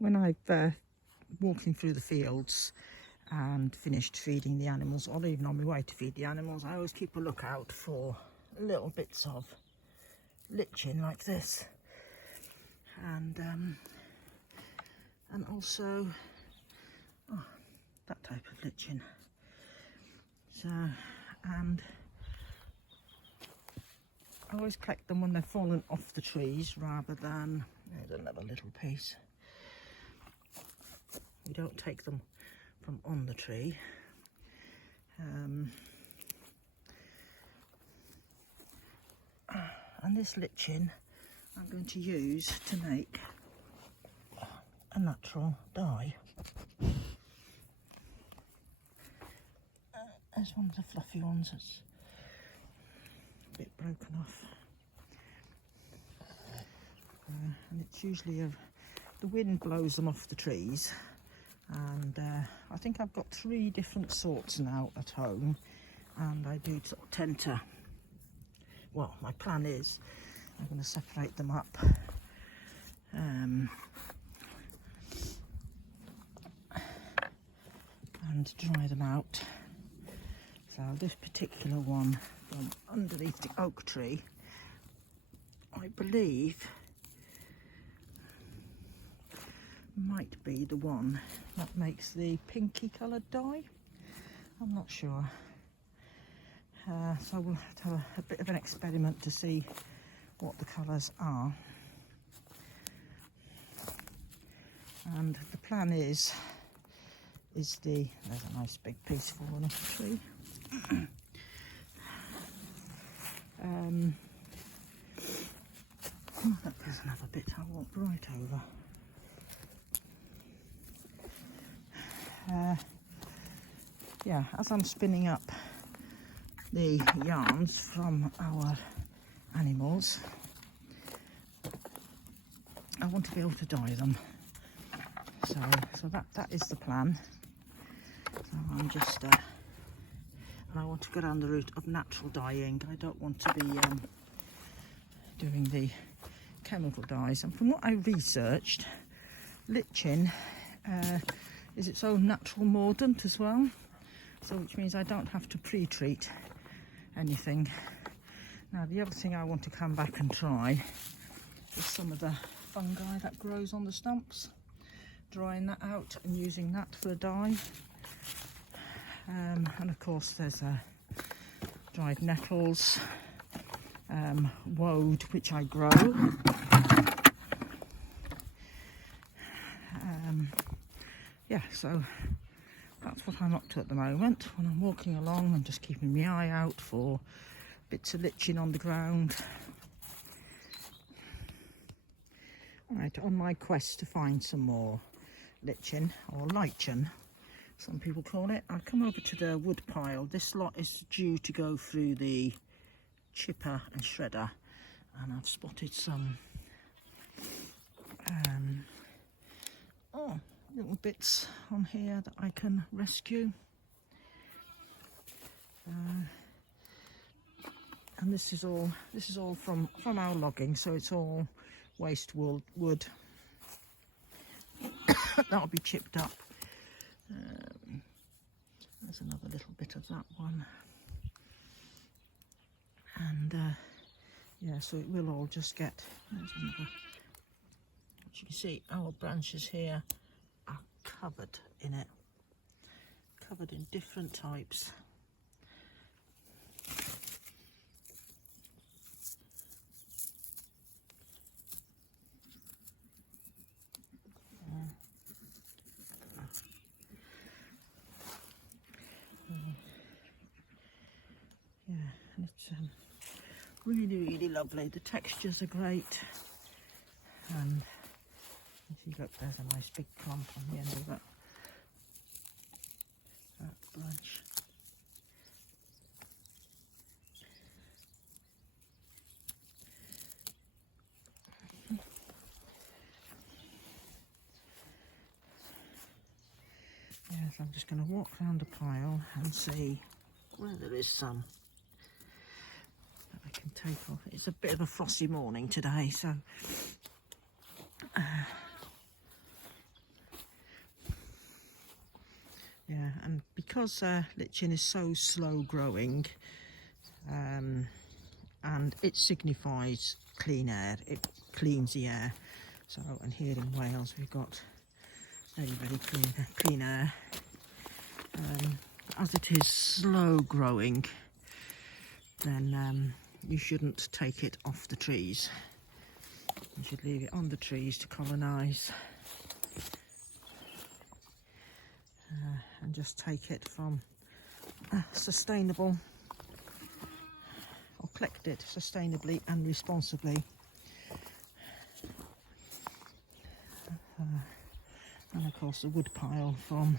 when I've walking through the fields and finished feeding the animals, or even on my way to feed the animals, I always keep a lookout for little bits of lichen like this, and also that type of lichen. So, and I always collect them when they've fallen off the trees rather than, there's another little piece. We don't take them from on the tree. And this lichen I'm going to use to make a natural dye. There's one of the fluffy ones that's a bit broken off. And it's usually the wind blows them off the trees, and I think I've got 3 different sorts now at home, and I do tend to, well, my plan is I'm going to separate them up and dry them out. So this particular one from underneath the oak tree, I believe might be the one that makes the pinky coloured dye. I'm not sure. So we'll have to have a bit of an experiment to see what the colours are. And the plan is there's a nice big piece falling off the tree. There's another bit I walk right over. Yeah, as I'm spinning up the yarns from our animals, I want to be able to dye them. So that is the plan. So I'm just and I want to go down the route of natural dyeing. I don't want to be doing the chemical dyes. And from what I researched, lichen is its own natural mordant as well, so which means I don't have to pre-treat anything. Now the other thing I want to come back and try is some of the fungi that grows on the stumps, drying that out and using that for a dye. And of course there's dried nettles, woad, which I grow. Yeah, so that's what I'm up to at the moment. When I'm walking along, I'm just keeping my eye out for bits of lichen on the ground. Right, on my quest to find some more lichen, or lichen, some people call it, I come over to the wood pile. This lot is due to go through the chipper and shredder, and I've spotted some little bits on here that I can rescue. And this is all from our logging, so it's all waste wood. That'll be chipped up. There's another little bit of that one, and yeah, so it will all just get, there's another. As you can see, our branches here are covered in it, covered in different types. Yeah, and it's really lovely. The textures are great, and you see, look, there's a nice big clump on the end of that branch. Yes, I'm just going to walk around the pile and see where there is some that I can take off. It's a bit of a frosty morning today, so Yeah, and because lichen is so slow growing, and it signifies clean air, it cleans the air. So, and here in Wales we've got very clean air. As it is slow growing, then you shouldn't take it off the trees. You should leave it on the trees to colonise, and just take it from sustainable, or collect it sustainably and responsibly. And of course the wood pile from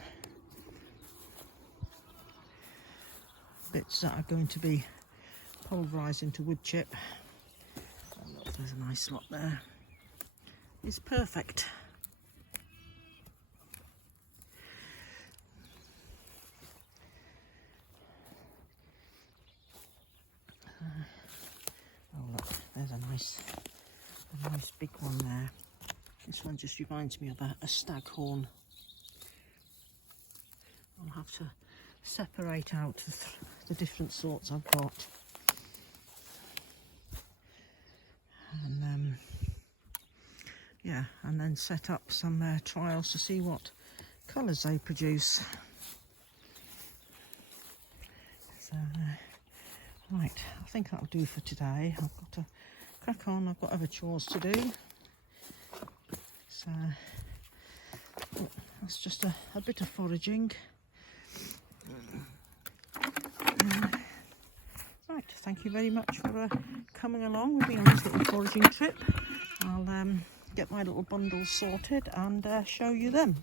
bits that are going to be pulverised into wood chip. Oh, look, there's a nice lot there. It's perfect. Oh look, there's a nice big one there. This one just reminds me of a staghorn. I'll have to separate out the different sorts I've got, and yeah, and then set up some trials to see what colours they produce. So right, I think that'll do for today. I've got to crack on, I've got other chores to do. So that's just a bit of foraging. Right, thank you very much for coming along with me on this little foraging trip. I'll get my little bundles sorted and show you them.